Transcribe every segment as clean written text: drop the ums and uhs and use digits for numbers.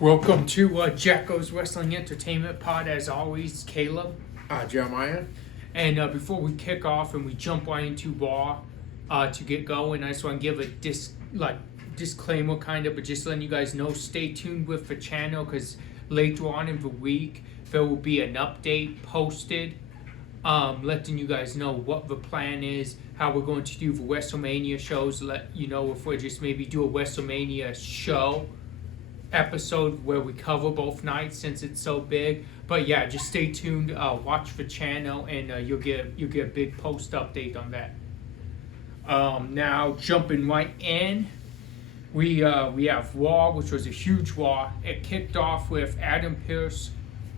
Welcome to Jackal's Wrestling Entertainment Pod. As always, Caleb. Jeremiah. And before we kick off and we jump right into Raw to get going, I just want to give a disclaimer kind of, but just letting you guys know, stay tuned with the channel because later on in the week there will be an update posted letting you guys know what the plan is, how we're going to do the WrestleMania shows, let you know if we're just maybe do a WrestleMania show episode where we cover both nights since it's so big. But yeah, just stay tuned, watch the channel, and you'll get a big post update on that. Now jumping right in, we have Raw, which was a huge Raw. It kicked off with Adam Pearce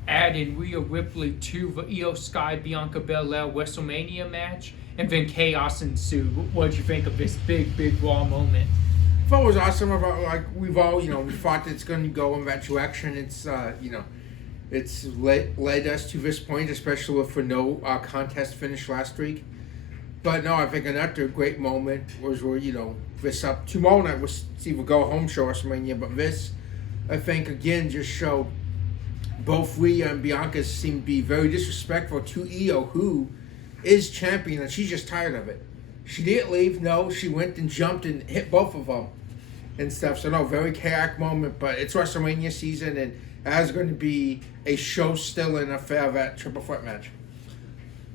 adding Rhea Ripley to the Io Sky Bianca Belair WrestleMania match, and then chaos ensued. What did you think of this big Raw moment? I thought it was awesome. About we've all we thought it's going to go in that direction. It's it's led us to this point, especially with the no contest finish last week. But no, I think another great moment was where this up tomorrow night was see the go home show WrestleMania, but this I think again just showed both Rhea and Bianca seem to be very disrespectful to Io, who is champion, and she's just tired of it. She didn't leave. No, she went and jumped and hit both of them and stuff. So no, very chaotic moment. But it's WrestleMania season, and there's going to be a show still in affair of that triple threat match.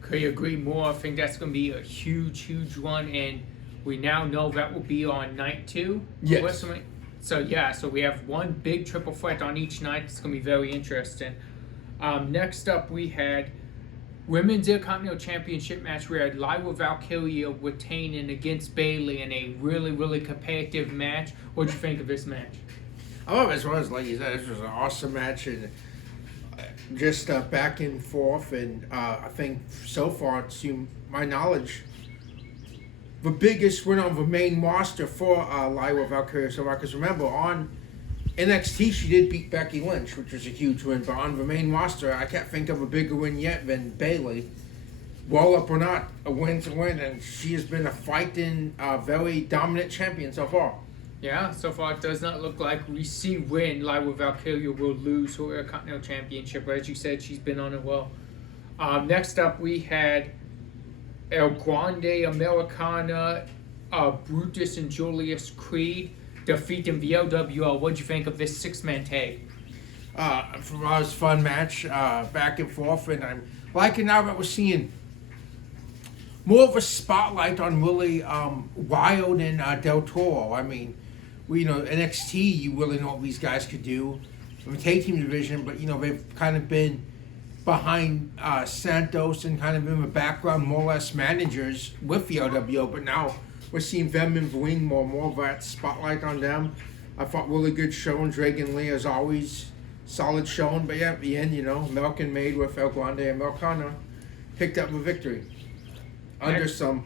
Could you agree more? I think that's going to be a huge one, and we now know that will be on night 2. Yes. So yeah, so we have one big triple threat on each night. It's going to be very interesting. Next up, we had Women's Intercontinental Championship match. We had Lyra Valkyria retaining against Bayley in a really competitive match. What did you think of this match? I love it as well as like you said, this was an awesome match and just back and forth. And I think so far, to my knowledge, the biggest win on the main roster for Lyra Valkyria. So because remember on NXT, she did beat Becky Lynch, which was a huge win. But on the main roster, I can't think of a bigger win yet than Bayley. Well up or not, a win's a win, and she has been a fighting, very dominant champion so far. Yeah, so far it does not look like we see when Lyra Valkyria will lose her Continental Championship. But as you said, she's been on it well. Next up, we had El Grande Americana, Brutus and Julius Creed defeating the LWO. What'd you think of this 6-man tag? It was a fun match, back and forth, and I'm liking now that we're seeing more of a spotlight on really Wild and Del Toro. I mean, NXT, you really know what these guys could do from the tag team division, but they've kind of been behind Santos and kind of in the background, more or less managers with the LWO, but now we're seeing them in the ring more of that spotlight on them. I thought really good showing. Dragon Lee, as always, solid showing. But yeah, at the end, American made with El Grande Americana picked up the victory. Under some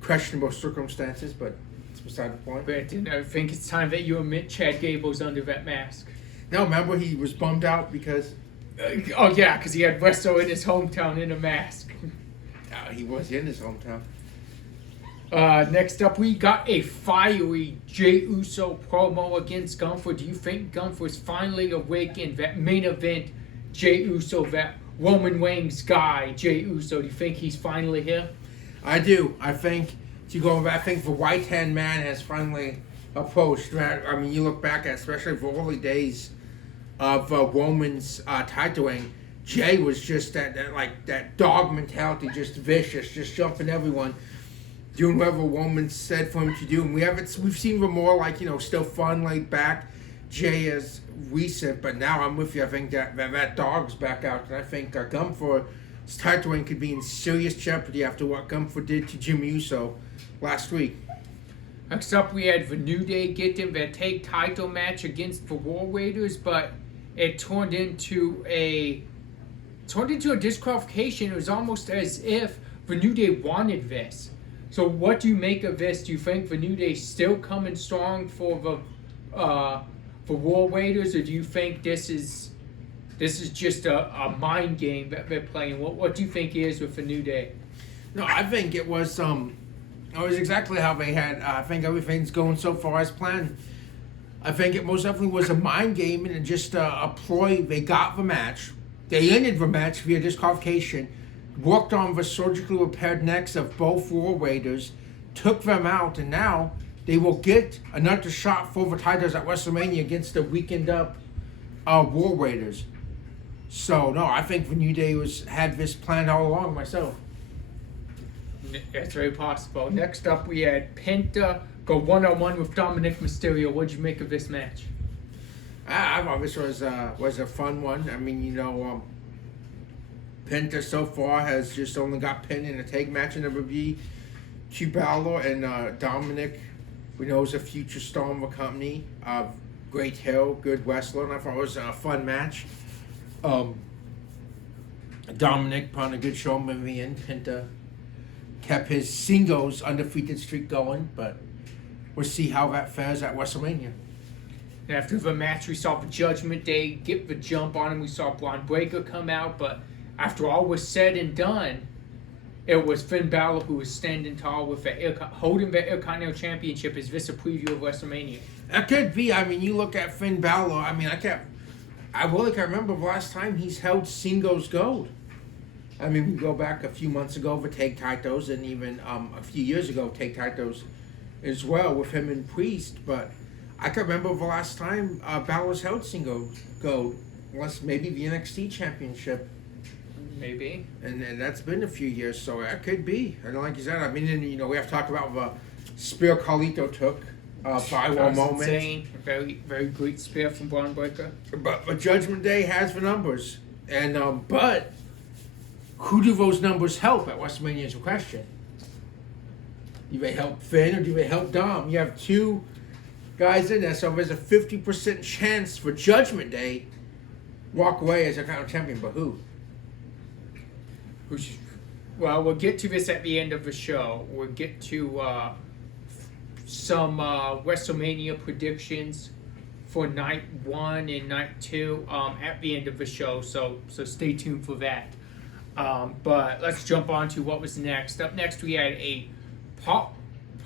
questionable circumstances, but it's beside the point. But I think it's time that you admit Chad Gable's under that mask. No, remember he was bummed out because... because he had wrestled in his hometown in a mask. He was in his hometown. Next up, we got a fiery Jey Uso promo against Gunther. Do you think Gunther's finally awake in that main event? Jey Uso, that Roman Reigns guy, Jey Uso. Do you think he's finally here? I do. I think the right hand man has finally approached. I mean, you look back at especially the early days of Roman's titling. Jey was just that dog mentality, just vicious, just jumping everyone, doing whatever Roman said for him to do. And we've seen the more still fun, laid back Jey as recent, but now I'm with you. I think that dog's back out, and I think Gunther's titling could be in serious jeopardy after what Gunther did to Jimmy Uso last week. Next up, we had the New Day getting their tag title match against the War Raiders, but it turned into a disqualification. It was almost as if the New Day wanted this. So what do you make of this? Do you think the New Day still coming strong for the War Raiders, or do you think this is just a mind game that they're playing? What do you think it is with the New Day? No, I think it was exactly how they had. I think everything's going so far as planned. I think it most definitely was a mind game and just a ploy. They got the match. They ended the match via disqualification, worked on the surgically repaired necks of both War Raiders, took them out, and now they will get another shot for the titles at WrestleMania against the weakened up War Raiders. So, no, I think the New Day had this planned all along myself. That's very possible. Next up, we had Penta go one-on-one with Dominic Mysterio. What'd you make of this match? I thought this was a fun one. I mean, Penta so far has just only got pinned in a tag match in WWE. Balor and Dominic, we know, is a future star in the company. Great heel, good wrestler, and I thought it was a fun match. Dominic put on a good show in the end. Penta kept his singles undefeated streak going, but we'll see how that fares at WrestleMania. And after the match, we saw the Judgment Day get the jump on him. We saw Braun Breaker come out, but after all was said and done, it was Finn Balor who was standing tall with holding the Intercontinental Championship. Is this a preview of WrestleMania? That could be. I mean, you look at Finn Balor. I mean, I really can't remember the last time he's held singles gold. I mean, we go back a few months ago for tag titles, and even a few years ago tag titles as well with him and Priest. But I can remember the last time Balor's held singles gold, unless maybe the NXT Championship. Maybe. And that's been a few years, so that could be. And like you said, I mean, and, we have to talk about the spear Carlito took by one moment. Insane. A very, very great spear from Braun Breaker. But Judgment Day has the numbers, and but who do those numbers help at WrestleMania is a question. Do they help Finn or do they help Dom? You have two guys in there, so there's a 50% chance for Judgment Day walk away as a Intercontinental champion. But who? Well, we'll get to this at the end of the show. We'll get to some WrestleMania predictions for night 1 and night 2 at the end of the show. So stay tuned for that. But let's jump on to what was next. Up next, we had Paul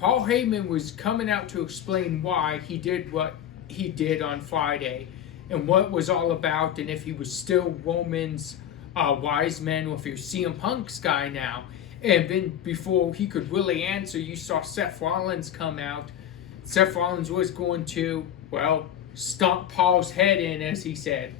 Heyman was coming out to explain why he did what he did on Friday and what it was all about, and if he was still Roman's wise man or if he was CM Punk's guy now. And then before he could really answer, you saw Seth Rollins come out. Seth Rollins was going to, stomp Paul's head in, as he said.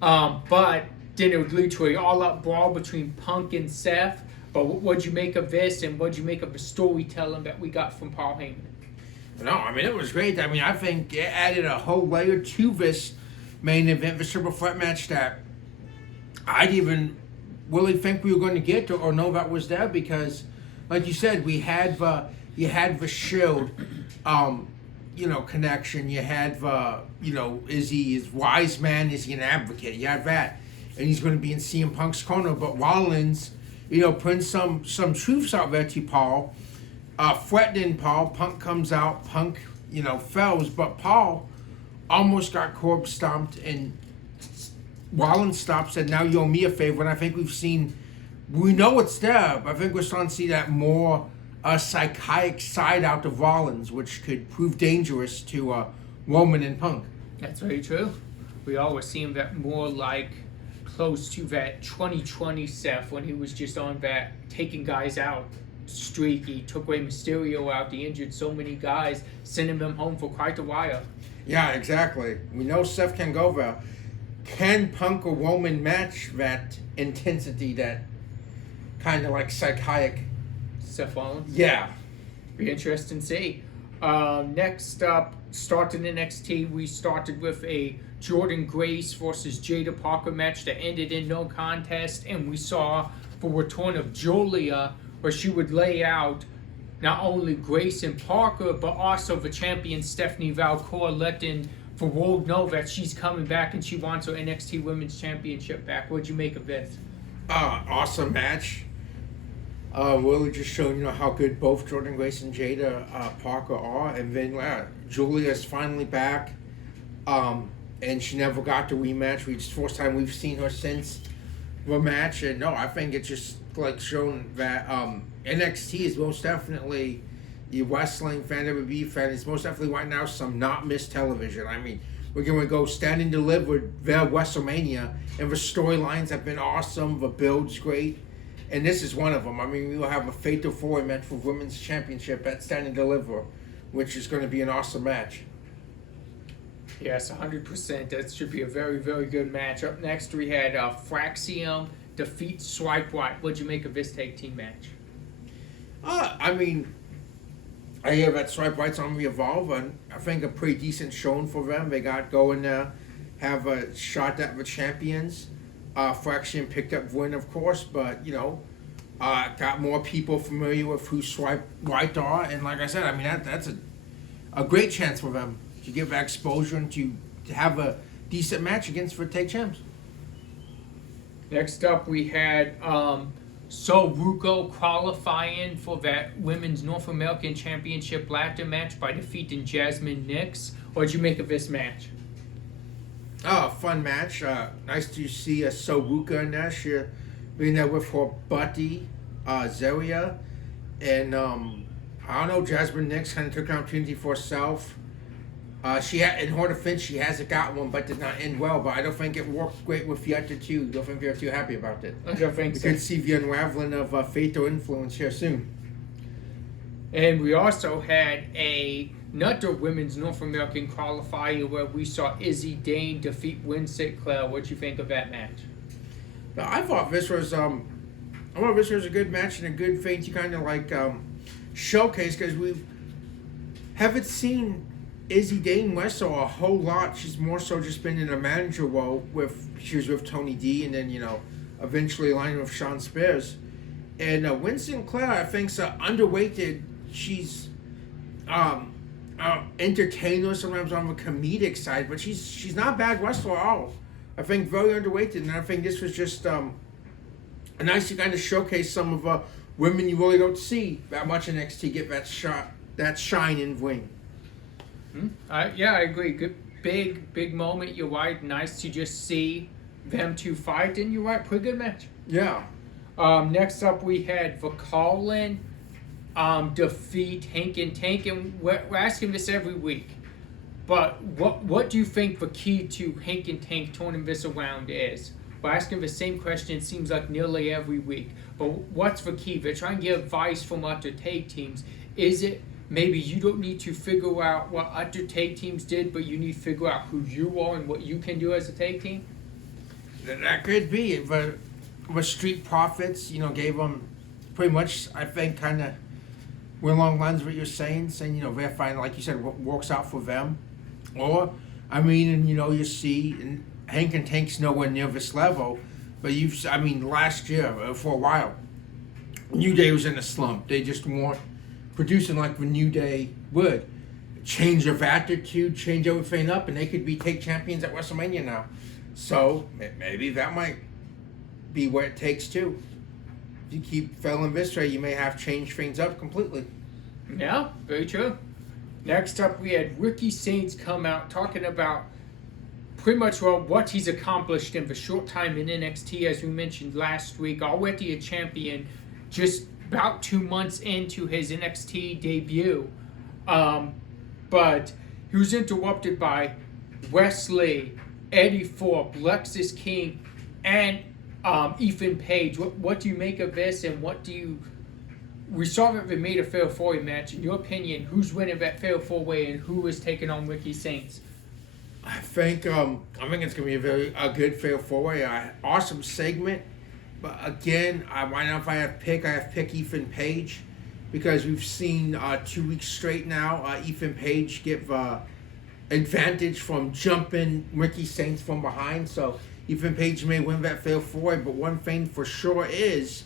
But then it would lead to an all-out brawl between Punk and Seth. But what'd you make of this, and what'd you make of the storytelling that we got from Paul Heyman? No, I mean, it was great. I mean, I think it added a whole layer to this main event, the triple threat match that I didn't even really think we were going to get to or know that was there, because, like you said, you had the Shield, connection. You had the, is he his wise man? Is he an advocate? You have that, and he's going to be in CM Punk's corner. But Rollins, putting some truths out there to Paul, threatening Paul. Punk comes out. Punk, fells, but Paul almost got curb stomped, and Rollins stops, said, now you owe me a favor. And I think we know it's there, but I think we're starting to see that more psychotic side out of Rollins, which could prove dangerous to Roman and Punk. That's very true. We always seem that more like close to that 2020 Seth when he was just on that taking guys out streak. He took away Mysterio out. He injured so many guys, sending them home for quite a while. Yeah, exactly. We know Seth can go there. Can Punk or Roman match that intensity, that kind of like psychotic? Seth Rollins? Yeah. Be interesting to see. Next up, starting NXT, we started with a Jordynne Grace versus Jada Parker match that ended in no contest, and we saw the return of Julia, where she would lay out not only Grace and Parker, but also the champion Stephanie Valcour, letting the world know that she's coming back and she wants her NXT Women's Championship back. What'd you make of this? Awesome match. Really just showing how good both Jordynne Grace and Jada Parker are, and then Julia's finally back, and she never got the rematch. It's the first time we've seen her since the match, and no, I think it's just like showing that NXT is most definitely, you're a wrestling fan, WWE fan, it's most definitely right now some not missed television. I mean, we're going to go stand and deliver their WrestleMania, and the storylines have been awesome, the build's great, and this is one of them. I mean, we will have a Fatal 4 match for Women's Championship at Stand and Deliver, which is going to be an awesome match. Yes, 100%. That should be a very, very good match. Up next, we had Fraxium defeat Swipe Right. What'd you make of this tag team match? I mean, I hear that Swipe Right's on the Evolve, and I think a pretty decent showing for them. They got going there, have a shot at the champions. Fraction picked up win, of course, but, got more people familiar with who Swipe Right are. And like I said, I mean, that's a great chance for them to give that exposure and to have a decent match against the tag champs. Next up, we had Ruko qualifying for that Women's North American Championship ladder match by defeating Jasmine Nix. What'd you make of this match? Oh, fun match. Nice to see Soruka in there. She being there with her buddy, Zeria. And, I don't know, Jasmine Nix kind of took an opportunity for herself. In her defense, she hasn't got one, but did not end well. But I don't think it worked great with the other two. Don't think they're too happy about it. I don't think we so. could see the unraveling of fatal influence here soon. And we also had another Women's North American qualifier where we saw Izzy Dane defeat Win Sinclair. What'd you think of that match? Now, I thought this was a good match and a good thing to kind of showcase, because we haven't seen Izzy Dane wrestle a whole lot. She's more so just been in a manager role she was with Tony D, and then eventually aligning with Sean Spears. And Win Sinclair, I think, is underweighted. She's entertainer sometimes on the comedic side, but she's not a bad wrestler at all. I think very underweighted, and I think this was just nice to kind of showcase some of women you really don't see that much in NXT get that shine in ring. Yeah, I agree. Good, big moment. You're right. Nice to just see them two fight, and you're right. Pretty good match. Yeah. Next up, we had Vakalin defeat Hank and Tank, and we're asking this every week. But what do you think the key to Hank and Tank turning this around is? We're asking the same question, it seems like nearly every week. But what's the key? They're trying to get advice from other tag teams. Is it maybe you don't need to figure out what other tag teams did, but you need to figure out who you are and what you can do as a tag team? That could be. But Street Profits, gave them pretty much, I think, kind of went along lines of what you're saying, they're finding, like you said, what works out for them. Or, you see, and Hank and Tank's nowhere near this level, but last year, for a while, New Day was in a slump. They just weren't producing like the New Day would. Change of attitude, change everything up, and they could be tag champions at WrestleMania now. So, maybe that might be what it takes too. If you keep failing this way, you may have changed things up completely. Yeah, very true. Next up, we had Ricky Saints come out talking about pretty much what he's accomplished in the short time in NXT, as we mentioned last week. Already a champion, just about 2 months into his NXT debut. But he was interrupted by Wesley, Eddie Thorpe, Lexis King, and Ethan Page. What do you make of this, and we saw that they made a Fatal 4-Way match. In your opinion, who's winning that Fatal 4-Way, and who is taking on Ricky Saints? I think it's gonna be a good Fatal 4-Way. Awesome segment, but again, right now if I have pick Ethan Page, because we've seen 2 weeks straight now Ethan Page give advantage from jumping Ricky Saints from behind. So Ethan Page may win that Fatal 4-Way, but one thing for sure is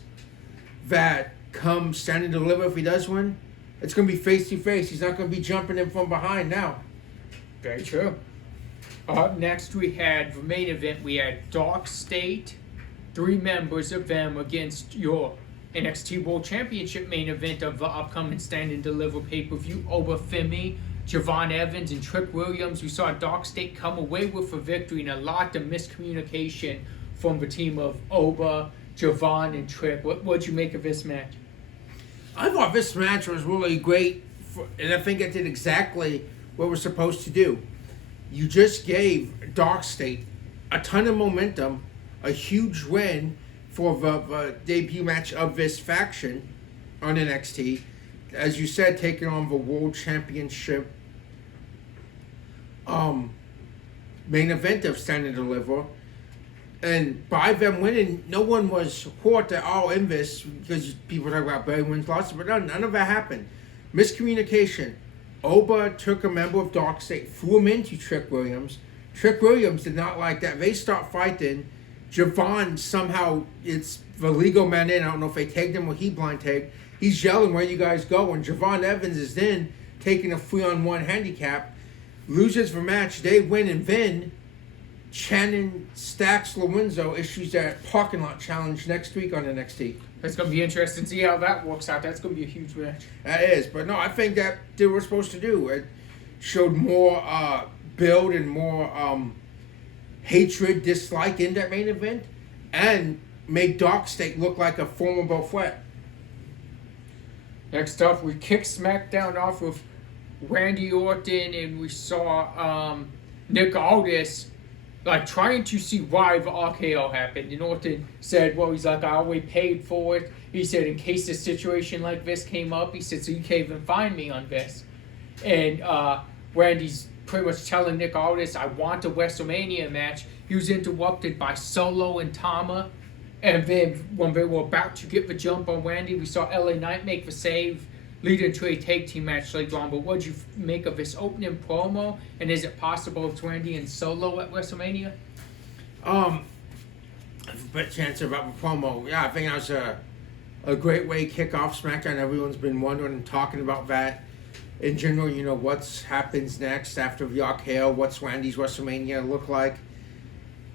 that come Stand and Deliver, if he does win, it's going to be face to face. He's not going to be jumping him from behind now. Very true. Up next, we had the main event. We had Dark State, 3 members of them against your NXT World Championship main event of the upcoming Stand and Deliver pay-per-view. Oba Femi, Javon Evans, and Trick Williams. We saw Dark State come away with a victory, and a lot of miscommunication from the team of Oba, Javon, and Trick. What'd you make of this match? I thought this match was really great and I think it did exactly what we're supposed to do. You just gave Dark State a ton of momentum, a huge win for the debut match of this faction on NXT. As you said, taking on the World Championship main event of Stand and Deliver. And by them winning, no one was hurt at all in this, because people talk about Barry wins, losses, but none of that happened. Miscommunication. Oba took a member of Dark State, threw him into Trick Williams. Trick Williams did not like that. They start fighting. Javon somehow, it's the legal man in. I don't know if they tagged him or he blind tagged. He's yelling, "Where you guys go?" And Javon Evans is then taking a 3-on-1 handicap, loses the match. They win, and then Shannon Stacks Lorenzo issues that parking lot challenge next week on NXT. It's going to be interesting to see how that works out. That's going to be a huge match. That is, but no, I think that they were supposed to do. It showed more build and more hatred, dislike in that main event, and made Dark State look like a formidable threat. Next up, we kicked SmackDown off with Randy Orton, and we saw Nick Aldis trying to see why the RKO happened. And Orton said, well, he's like, I always paid for it. He said, in case a situation like this came up, he said, so you can't even find me on this. And Randy's pretty much telling Nick Aldis, I want a WrestleMania match. He was interrupted by Solo and Tama. And then when they were about to get the jump on Randy, we saw LA Knight make the save, leading to a tag team match later on. But what did you make of this opening promo? And is it possible it's Randy and Solo at WrestleMania? A better chance about the promo. Yeah, I think that was a great way to kick off SmackDown. Everyone's been wondering and talking about that. In general, what's happens next after the RKO, what's Randy's WrestleMania look like.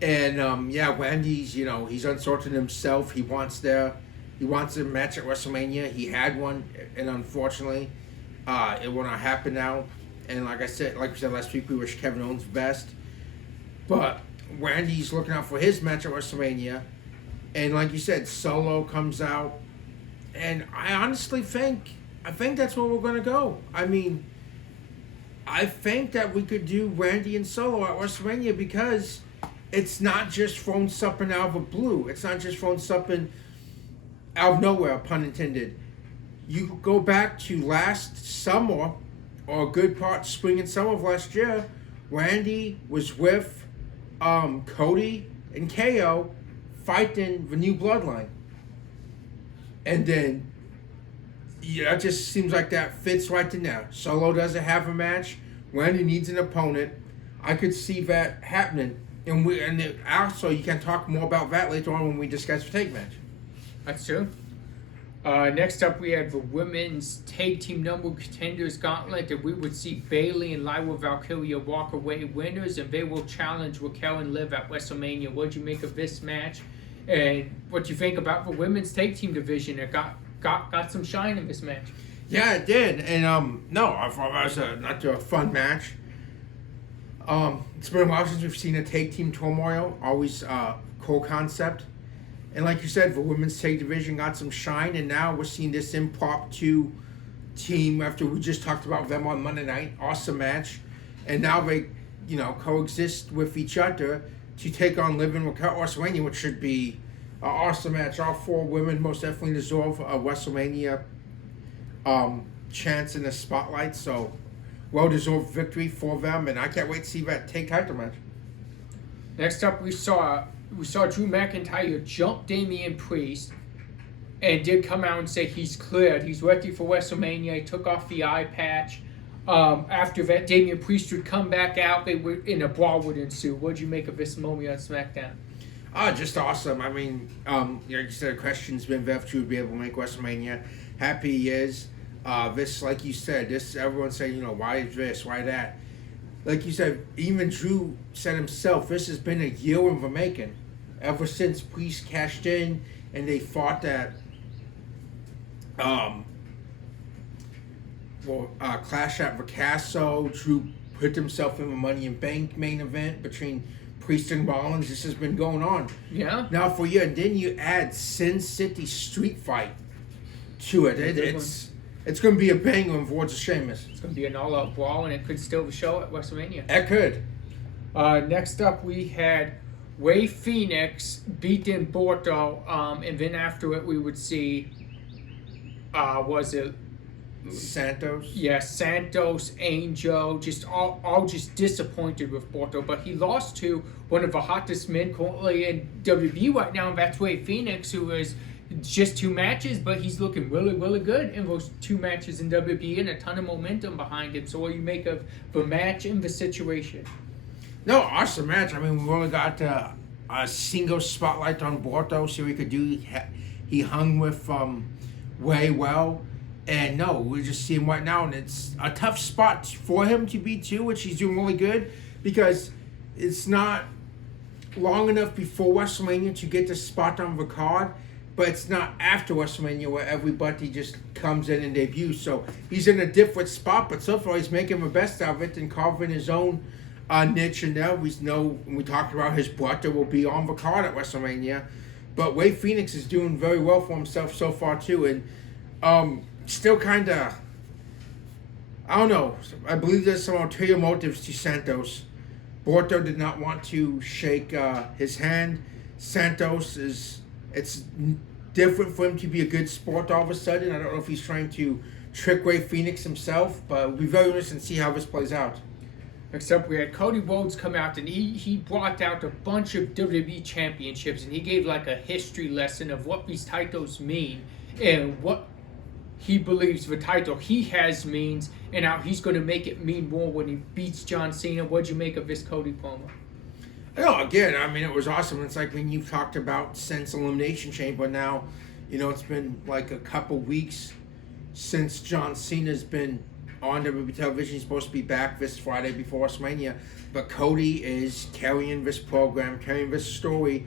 And Randy's, he's uncertain himself. He wants a match at WrestleMania. He had one, and unfortunately, it will not happen now. And like we said last week, we wish Kevin Owens the best. But Randy's looking out for his match at WrestleMania. And like you said, Solo comes out. And I honestly think that's where we're going to go. I mean, I think that we could do Randy and Solo at WrestleMania, because it's not just throwing something out of the blue. It's not just throwing something out of nowhere, pun intended. You go back to last summer, or a good part spring and summer of last year, Randy was with Cody and KO fighting the New Bloodline. And then, it just seems like that fits right in there. Solo doesn't have a match. Randy needs an opponent. I could see that happening. And also, you can talk more about that later on when we discuss the tag match. That's true. Next up, we had the women's tag team number contenders gauntlet, that we would see Bayley and Lyra Valkyria walk away winners, and they will challenge Raquel and Liv at WrestleMania. What do you make of this match, and what do you think about the women's tag team division? It got some shine in this match. Yeah, it did, and I thought that was a fun match. It's been a while since we've seen a tag team turmoil. Always cool concept. And like you said, the women's tag division got some shine, and now we're seeing this impromptu team after we just talked about them on Monday night. Awesome match. And now they, coexist with each other to take on Liv and Raquel at WrestleMania, which should be an awesome match. All four women most definitely deserve a WrestleMania chance in the spotlight. So, well-deserved victory for them, and I can't wait to see that tag title match. Next up, we saw Drew McIntyre jump Damian Priest, and did come out and say he's cleared. He's ready for WrestleMania. He took off the eye patch. After that, Damian Priest would come back out. They were in a brawl would ensue. What did you make of this moment on SmackDown? Just awesome. I mean, like you said, question's been there if Drew would be able to make WrestleMania. Happy he is. This, like you said, everyone's saying, why is this, why that? Like you said, even Drew said himself, this has been a year in the making. Ever since Priest cashed in and they fought that clash at Picasso. Drew put himself in the Money in Bank main event between Priest and Rollins. This has been going on. Yeah. Now for you, and then you add Sin City Street Fight to it. it's going to be a banger in towards Sheamus. It's going to be an all-out brawl, and it could steal the show at WrestleMania. It could. Next up, we had Ray Phoenix beating Borto, and then after it, we would see, was it Santos? Yeah, Santos, Angel, just all just disappointed with Borto. But he lost to one of the hottest men currently in WWE right now, and that's Ray Phoenix, who is just 2 matches, but he's looking really, really good in those 2 matches in WWE and a ton of momentum behind him. So what do you make of the match and the situation? No, awesome match. I mean, we've only got a single spotlight on Borto, so he could do. He hung with Way well. And no, we're just seeing right now, and it's a tough spot for him to be too, which he's doing really good because it's not long enough before WrestleMania to get the spot on the card, but it's not after WrestleMania where everybody just comes in and debuts. So he's in a different spot, but so far he's making the best of it and carving his own niche. And now we know, we talked about his brother will be on the card at WrestleMania, but Ray Phoenix is doing very well for himself so far too, and still kind of, I don't know. I believe there's some ulterior motives to Santos. Borto did not want to shake his hand. Santos it's different for him to be a good sport all of a sudden. I don't know if he's trying to trick Ray Phoenix himself, but it'll be very interesting to see how this plays out. Next up, we had Cody Rhodes come out, and he brought out a bunch of WWE championships, and he gave like a history lesson of what these titles mean and what he believes the title he has means, and how he's going to make it mean more when he beats John Cena. What'd you make of this Cody promo? Again, I mean, it was awesome. It's like when you've talked about since Elimination Chamber now, it's been like a couple weeks since John Cena's been on WWE television. He's supposed to be back this Friday before WrestleMania, but Cody is carrying this program, carrying this story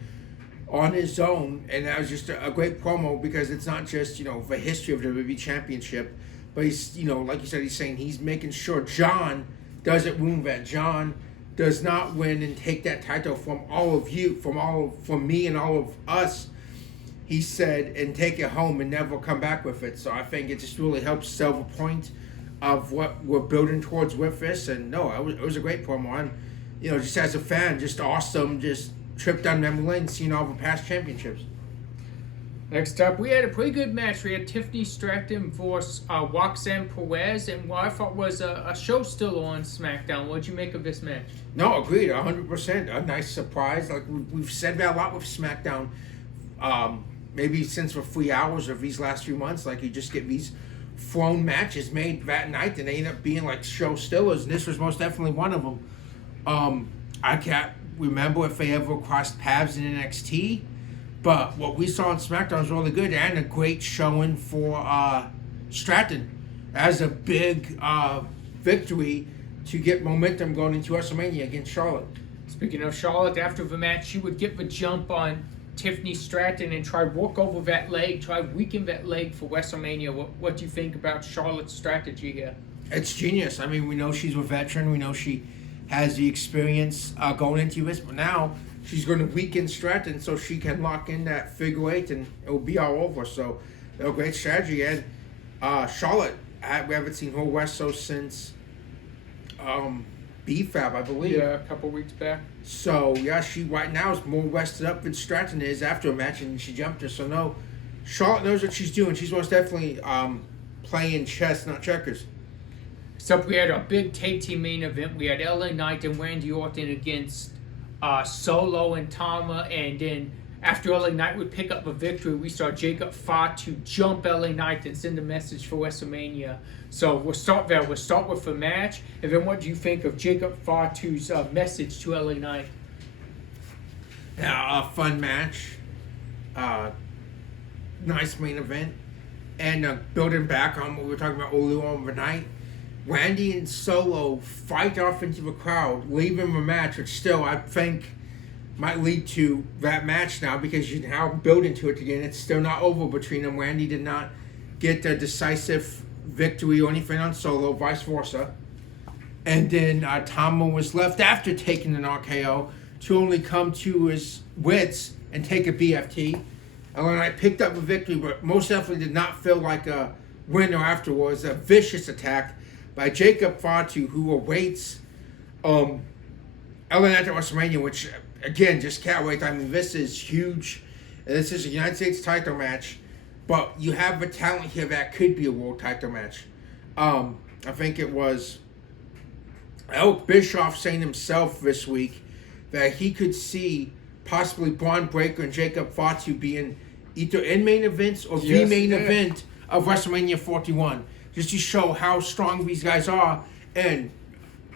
on his own, and that was just a great promo because it's not just, the history of the WWE Championship, but he's, like you said, he's saying he's making sure John doesn't ruin that. John does not win and take that title from all of you, from me and all of us, he said, and take it home and never come back with it. So I think it just really helps sell the point of what we're building towards with this. And no, it was a great promo. I'm, just as a fan, just awesome, just trip down memory lane, seeing all the past championships. Next up, we had a pretty good match. We had Tiffany Stratton versus Roxanne Perez, and what I thought was a show still on SmackDown. What'd you make of this match? No, agreed, 100%. A nice surprise. Like we've said that a lot with SmackDown. Maybe since the 3 hours of these last few months, like you just get these thrown matches made that night, and they end up being like show stillers, and this was most definitely one of them. I can't remember if they ever crossed paths in NXT, but what we saw on SmackDown was really good and a great showing for Stratton as a big victory to get momentum going into WrestleMania against Charlotte. Speaking of Charlotte, after the match, she would get the jump on Tiffany Stratton and try work over that leg, try weaken that leg for WrestleMania. What do you think about Charlotte's strategy here? It's genius. I mean, we know she's a veteran. We know she has the experience going into this, but now she's going to weaken Stratton so she can lock in that figure 8 and it will be all over. So, a great strategy. And Charlotte, we haven't seen her wrestle since BFAB, I believe. Yeah, a couple weeks back. So, yeah, she right now is more rested up than Stratton is after a match, and she jumped her. So, no, Charlotte knows what she's doing. She's most definitely playing chess, not checkers. So we had a big tag team main event. We had LA Knight and Randy Orton against Solo and Tama, and then after LA Knight would pick up a victory, we saw Jacob Fatu jump LA Knight and send a message for WrestleMania. So we'll start there. We'll start with the match, and then what do you think of Jacob Fatu's message to LA Knight? Yeah, a fun match. Nice main event. And building back on what we were talking about earlier on the night, Randy and Solo fight off into the crowd, leaving the match, which still I think might lead to that match now because you now build into it again. It's still not over between them. Randy did not get a decisive victory or anything on Solo, vice versa. And then Tama was left after taking an RKO to only come to his wits and take a BFT. And when I picked up a victory, but most definitely did not feel like a winner afterwards. A vicious attack by Jacob Fatu, who awaits LA Knight at WrestleMania, which, again, just can't wait. I mean, this is huge. This is a United States title match, but you have a talent here that could be a world title match. I think it was Eric Bischoff saying himself this week that he could see possibly Braun Breaker and Jacob Fatu being either in main events or the main event of WrestleMania 41, just to show how strong these guys are. And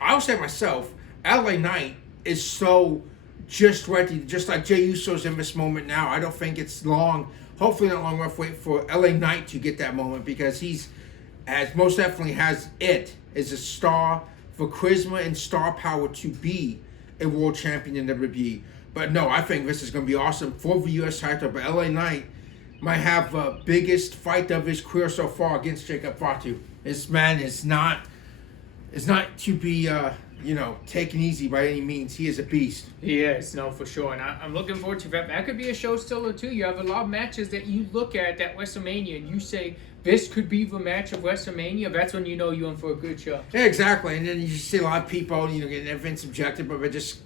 I'll say myself, LA Knight is so just ready, just like Jey Uso's in this moment now. I don't think it's long, hopefully not long enough wait for LA Knight to get that moment, because he's, as most definitely has it, is a star for charisma and star power to be a world champion in WWE. But no, I think this is going to be awesome for the U.S. title. But LA Knight might have the biggest fight of his career so far against Jacob Fatu. This man is not to be taken easy by any means. He is a beast. He is, no, for sure. And I'm looking forward to that. That could be a show stealer, too. You have a lot of matches that you look at WrestleMania and you say, this could be the match of WrestleMania. That's when you know you're in for a good show. Yeah, exactly. And then you see a lot of people, getting everything subjected, but they're just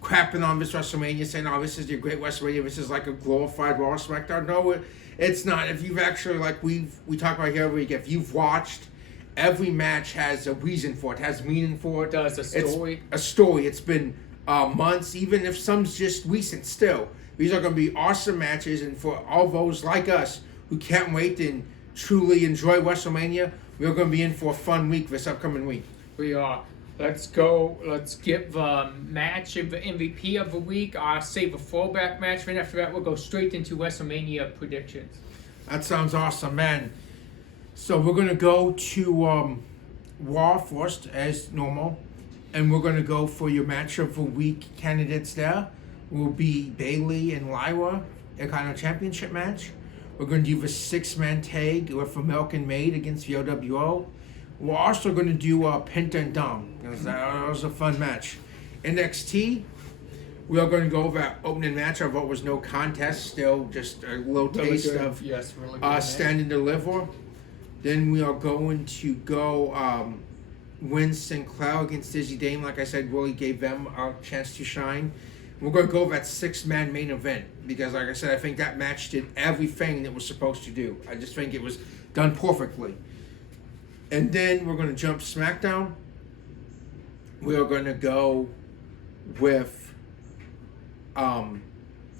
crapping on this WrestleMania, saying, oh, this is your great WrestleMania. This is like a glorified Raw SmackDown. No, it's not. If you've actually, like we talk about here every week, if you've watched, every match has a reason for it, has meaning for it. It does, a story. It's a story. It's been months, even if some's just recent still. These are going to be awesome matches, and for all those like us who can't wait and truly enjoy WrestleMania, we're going to be in for a fun week this upcoming week. We are. Let's go. Let's get the match of the MVP of the week. I'll save a fallback match, and after that, we'll go straight into WrestleMania predictions. That sounds awesome, man. So we're going to go to Raw first, as normal. And we're going to go for your match of the week candidates there. Will be Bayley and Lyra, a kind of championship match. We're going to do the 6-man tag with American Made against the OWO. We're also going to do Penta and Dom, because that was a fun match. NXT, we are going to go over that opening match of what was no contest, still just a little taste of really Stand and Deliver. Then we are going to go Win Sinclair against Dizzy Dame. Like I said, really gave them a chance to shine. We're going to go over that 6-man main event, because like I said, I think that match did everything it was supposed to do. I just think it was done perfectly. And then we're going to jump SmackDown. We are going to go with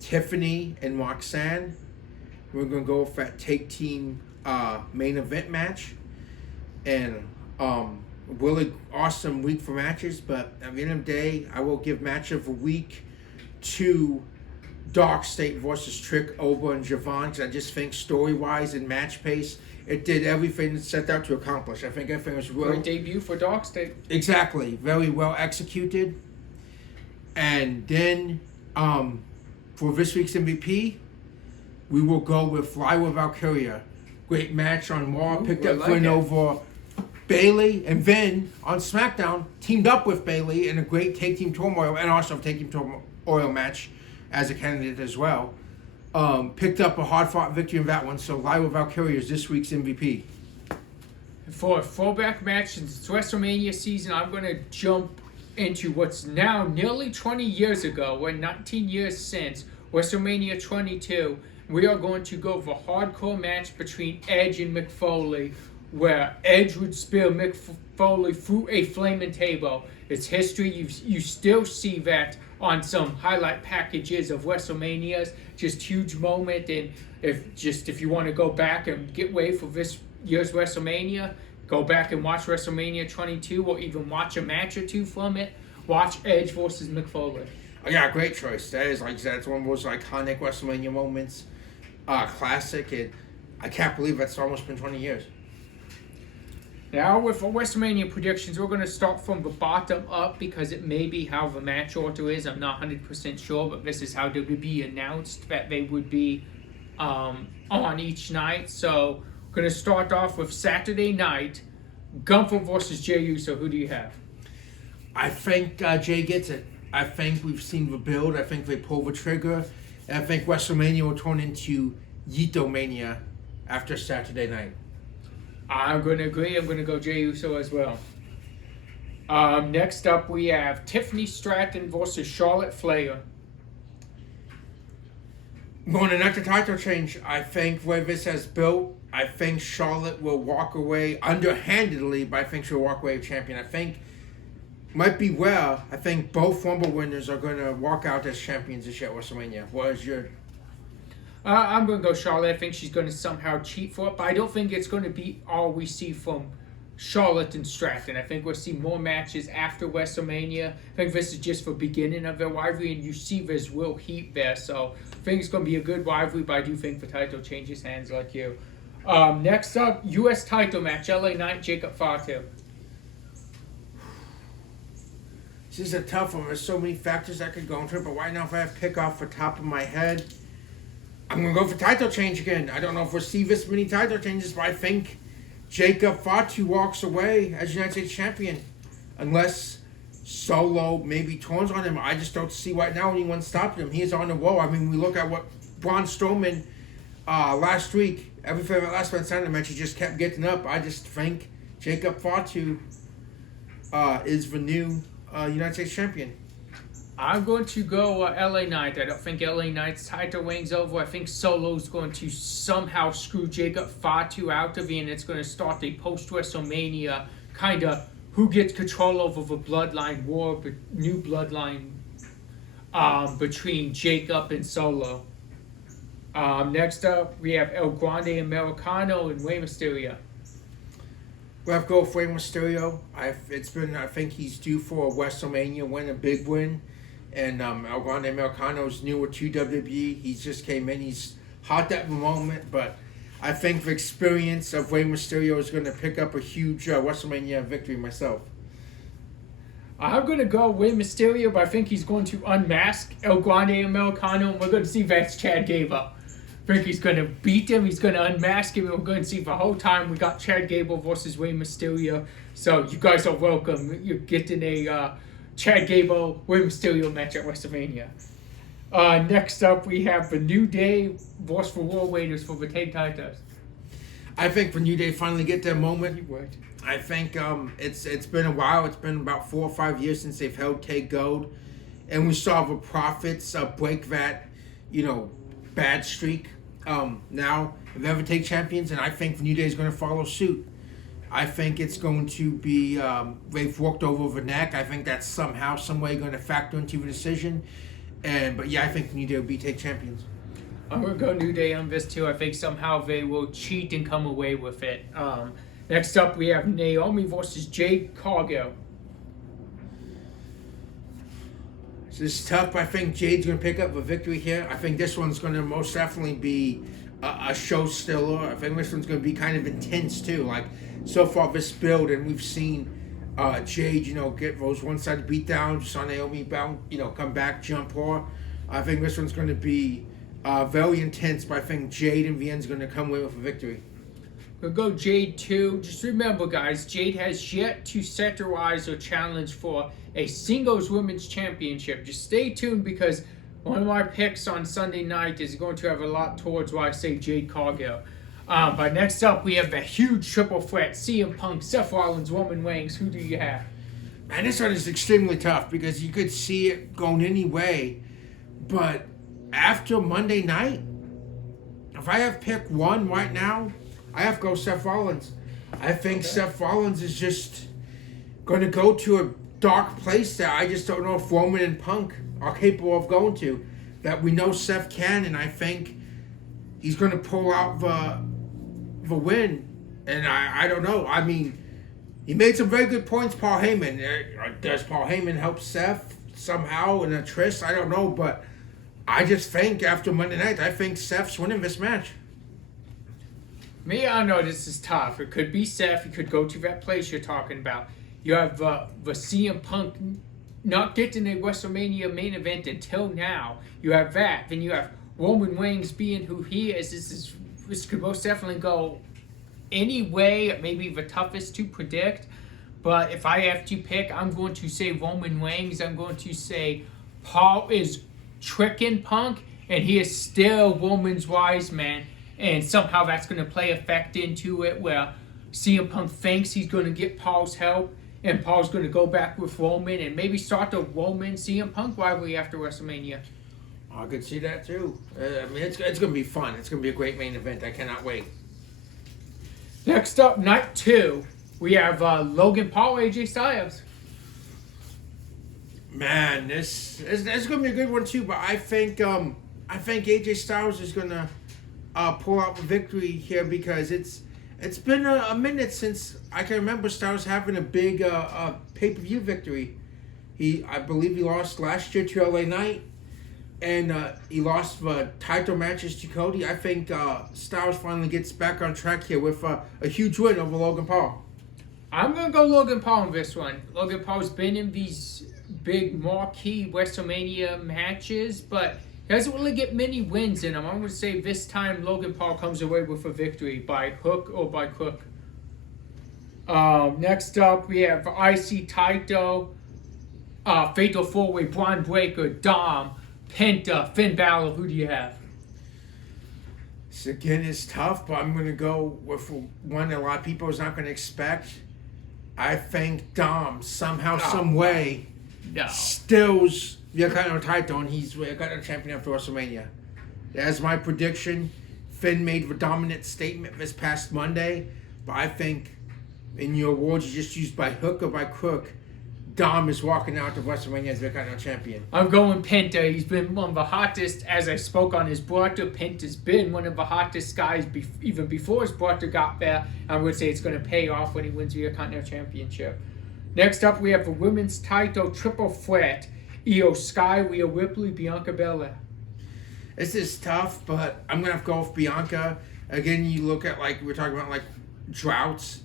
Tiffany and Roxanne. We're going to go with that take team main event match. And really awesome week for matches. But at the end of the day, I will give match of the week to Dark State versus Trick, Oba, and Javon, because I just think story-wise and match pace, it did everything it set out to accomplish. I think everything was really... Great debut for Dark State. Exactly. Very well executed. And then, for this week's MVP, we will go with Lyra Valkyria. Great match on Raw. Picked up win over Bayley. And then, on SmackDown, teamed up with Bayley in a great Take Team Turmoil, and also Take Team Turmoil match as a candidate as well. Picked up a hard-fought victory in that one, so Lyra Valkyria is this week's MVP. For a fallback match, since it's WrestleMania season, I'm going to jump into what's now nearly 20 years ago, or 19 years since, WrestleMania 22. We are going to go for a hardcore match between Edge and Mick Foley, where Edge would spear Mick Foley through a flaming table. It's history. You still see that on some highlight packages of WrestleManias. Just huge moment. And if you want to go back and get ready for this year's WrestleMania, go back and watch WrestleMania 22, or even watch a match or two from it. Watch Edge versus Mick Foley. Oh, yeah, great choice. That is, like I said, it's one of those iconic WrestleMania moments. Classic. And I can't believe it's almost been 20 years. Now, with our WrestleMania predictions, we're going to start from the bottom up, because it may be how the match order is. I'm not 100% sure, but this is how WWE announced that they would be on each night. So, we're going to start off with Saturday night, Gunther versus Jey Uso. Who do you have? I think Jey gets it. I think we've seen the build. I think they pull the trigger. And I think WrestleMania will turn into Yeeto Mania after Saturday night. I'm going to agree. I'm going to go Jey Uso as well. Next up, we have Tiffany Stratton versus Charlotte Flair. Going to another title change. I think where this has built, I think Charlotte will walk away underhandedly, but I think she'll walk away champion. I think might be well. I think both Rumble winners are going to walk out as champions this year at WrestleMania. What is your? I'm going to go Charlotte. I think she's going to somehow cheat for it, but I don't think it's going to be all we see from Charlotte and Stratton. I think we'll see more matches after WrestleMania. I think this is just for beginning of their rivalry, and you see there's real heat there. So I think it's going to be a good rivalry, but I do think the title changes hands like you. Next up, U.S. title match, LA Knight, Jacob Fatu. This is a tough one. There's so many factors that could go into it, but right now, if I have to pick off the top of my head, I'm going to go for title change again. I don't know if we'll see this many title changes, but I think Jacob Fatu walks away as United States champion. Unless Solo maybe turns on him. I just don't see right now anyone stopping him. He is on the roll. I mean, we look at what Braun Strowman last week, every favorite last man Sunday match, he just kept getting up. I just think Jacob Fatu is the new United States champion. I'm going to go LA Knight. I don't think LA Knight's title reigns over. I think Solo's going to somehow screw Jacob Fatu out of it, and it's going to start a post-WrestleMania kind of who gets control over the bloodline war, but new bloodline between Jacob and Solo. Next up, we have El Grande Americano and Rey Mysterio. We have to go with Rey Mysterio. I think he's due for a WrestleMania win, a big win. And El Grande Americano's newer to WWE. He just came in. He's hot at the moment, but I think the experience of Rey Mysterio is going to pick up a huge WrestleMania victory myself. I'm going to go Rey Mysterio, but I think he's going to unmask El Grande Americano, and we're going to see that's Chad Gable. I think he's going to beat him. He's going to unmask him. We're going to see the whole time we got Chad Gable versus Rey Mysterio. So you guys are welcome. You're getting a Chad Gable, Rey Mysterio match at WrestleMania. Next up, we have the New Day versus the War Raiders for the tag titles. I think the New Day finally get their moment. You would. I think it's been a while. It's been about 4 or 5 years since they've held Tag Gold, and we saw the Profits break that, bad streak. Now they're ever take champions, and I think the New Day is going to follow suit. I think it's going to be they've worked over the neck. I think that's somehow, some way going to factor into the decision. But I think the New Day will be take champions. I'm going to go New Day on this too. I think somehow they will cheat and come away with it. Next up, we have Naomi versus Jade Cargill. This is tough, but I think Jade's going to pick up a victory here. I think this one's going to most definitely be a show stiller. I think this one's going to be kind of intense too. Like, so far this build, and we've seen Jade, get those one-sided beatdowns. Saw Naomi come back, jump her. I think this one's going to be very intense, but I think Jade in the end is going to come away with a victory. We'll go Jade too. Just remember, guys, Jade has yet to set her eyes or challenge for a singles women's championship. Just stay tuned, because one of my picks on Sunday night is going to have a lot towards why I say Jade Cargill. But next up, we have the huge triple threat: CM Punk, Seth Rollins, Roman Reigns. Who do you have? Man, this one is extremely tough because you could see it going any way. But after Monday night, if I have pick one right now, I have to go Seth Rollins. I think Seth Rollins is just going to go to a dark place that I just don't know if Roman and Punk are capable of going to. That we know Seth can, and I think he's going to pull out the win. And I don't know. I mean, he made some very good points, Paul Heyman. Does Paul Heyman help Seth somehow in a tryst? I don't know, but I just think after Monday night, I think Seth's winning this match. Me, I know this is tough. It could be Seth. He could go to that place you're talking about. You have the CM Punk not getting a WrestleMania main event until now. You have that. Then you have Roman Reigns being who he is. This could most definitely go any way. Maybe the toughest to predict. But if I have to pick, I'm going to say Roman Reigns. I'm going to say Paul is tricking Punk, and he is still Roman's wise man. And somehow that's going to play effect into it, where CM Punk thinks he's going to get Paul's help, and Paul's going to go back with Roman and maybe start the Roman CM Punk rivalry after WrestleMania. I could see that too. I mean, it's going to be fun. It's going to be a great main event. I cannot wait. Next up, night 2, we have Logan Paul, AJ Styles. Man, this is going to be a good one too. But I think AJ Styles is going to pull out the victory here because it's been a minute since I can remember Styles having a big pay-per-view victory. I believe he lost last year to LA Knight, and he lost the title matches to Cody. I think Styles finally gets back on track here with a huge win over Logan Paul. I'm going to go Logan Paul in this one. Logan Paul's been in these big marquee WrestleMania matches, but he doesn't really get many wins in them. I'm going to say this time Logan Paul comes away with a victory by hook or by crook. Next up, we have IC title, Fatal 4-Way, Braun Breaker, Dom, Penta, Finn Balor. Who do you have? This again is tough, but I'm going to go with one that a lot of people is not going to expect. I think Dom somehow, some way, stills the Intercontinental title, and he's the Intercontinental champion after WrestleMania. That's my prediction. Finn made the dominant statement this past Monday, but I think in your awards you just used by hook or by crook, Dom is walking out of WrestleMania as the Intercontinental champion. I'm going Penta. He's been one of the hottest, as I spoke on his brother. Penta's been one of the hottest guys even before his brother got there. I'm going to say it's going to pay off when he wins the Intercontinental Championship. Next up, we have the women's title triple threat. Io Sky, Rhea Ripley, Bianca Belair. This is tough, but I'm going to have to go with Bianca. Again, you look at, we're talking about, droughts.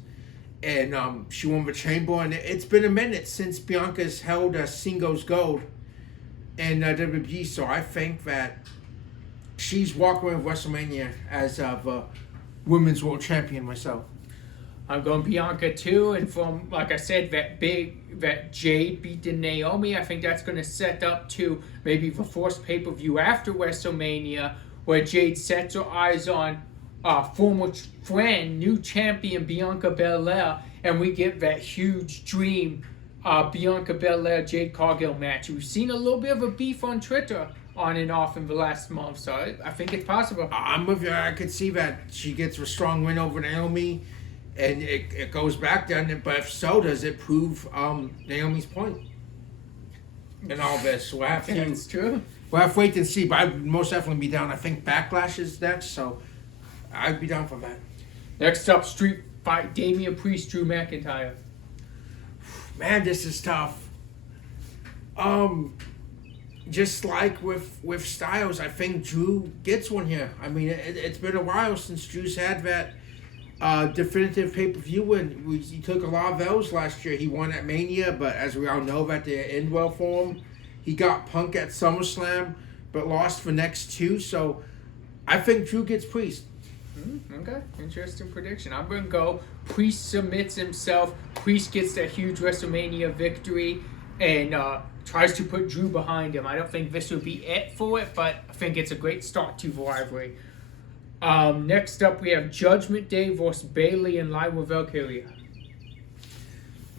And she won the Chamber, and it's been a minute since Bianca's held a singles gold in WWE, so I think that she's walking away with WrestleMania as the Women's World Champion myself. I'm going Bianca too, and from, like I said, that Jade beat the Naomi, I think that's going to set up to maybe the first pay-per-view after WrestleMania, where Jade sets her eyes on former friend, new champion Bianca Belair, and we get that huge dream Bianca Belair Jade Cargill match. We've seen a little bit of a beef on Twitter on and off in the last month, so I think it's possible. I'm with you. I could see that she gets a strong win over Naomi, and it goes back down. But if so, does it prove Naomi's point in all this? We'll have to. That's true. We'll have to wait and see. But I'd most definitely be down. I think Backlash is next, so I'd be down for that. Next up, Street Fight, Damian Priest, Drew McIntyre. Man, this is tough. Just like with Styles, I think Drew gets one here. I mean, it's been a while since Drew's had that definitive pay-per-view win. He took a lot of those last year. He won at Mania, but as we all know, that didn't end well for him. He got Punk at SummerSlam, but lost the next two. So I think Drew gets Priest. Okay, interesting prediction. I'm going to go Priest submits himself. Priest gets that huge WrestleMania victory and tries to put Drew behind him. I don't think this would be it for it, but I think it's a great start to the rivalry. Next up, we have Judgment Day versus Bayley and Lyra Valkyria.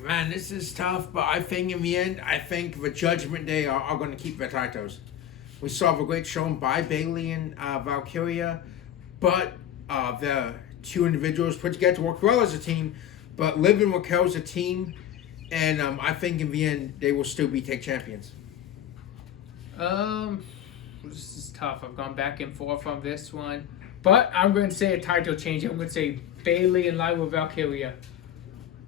Man, this is tough, but I think in the end, I think the Judgment Day are going to keep their titles. We saw the great showing by Bayley and Valkyria, but the two individuals put together to work well as a team, but Liv and Raquel as a team, and I think in the end they will still be tag champions. This is tough. I've gone back and forth on this one, but I'm going to say a title change. I'm going to say Bayley and Lyra Valkyria.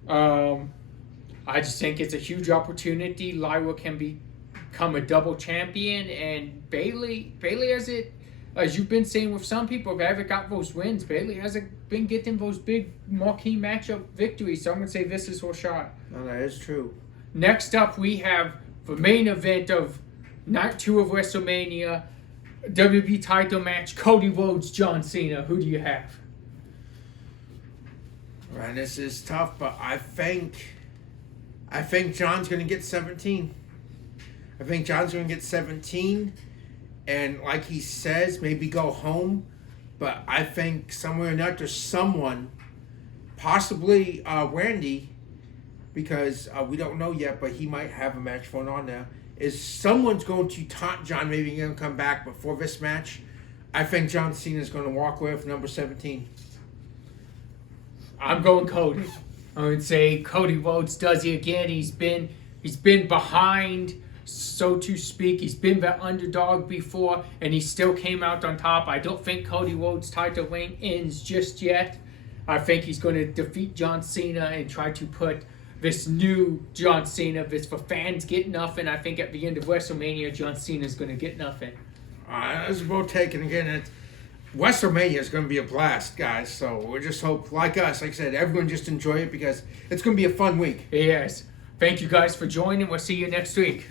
I just think it's a huge opportunity. Lyra can become a double champion, and Bayley has it. As you've been saying with some people, if I ever got those wins, Bayley hasn't been getting those big marquee matchup victories. So I'm going to say this is her shot. No, that is true. Next up, we have the main event of Night 2 of WrestleMania, WWE title match, Cody Rhodes, John Cena. Who do you have? Man, this is tough, but I think John's going to get 17. I think John's going to get 17. And like he says, maybe go home. But I think somewhere or another, someone, possibly Randy, because we don't know yet, but he might have a match going on now. Is someone's going to taunt John, maybe he's going to come back before this match. I think John Cena is going to walk away with number 17. I'm going Cody. I would say Cody Rhodes does it again. He's been behind, so to speak. He's been the underdog before, and he still came out on top. I don't think Cody Rhodes' title reign ends just yet. I think he's going to defeat John Cena and try to put this new John Cena, this for fans get nothing. I think at the end of WrestleMania, John Cena's going to get nothing. That's about taken again. WrestleMania is going to be a blast, guys. So we just hope, like us, like I said, everyone just enjoy it because it's going to be a fun week. Yes. Thank you guys for joining. We'll see you next week.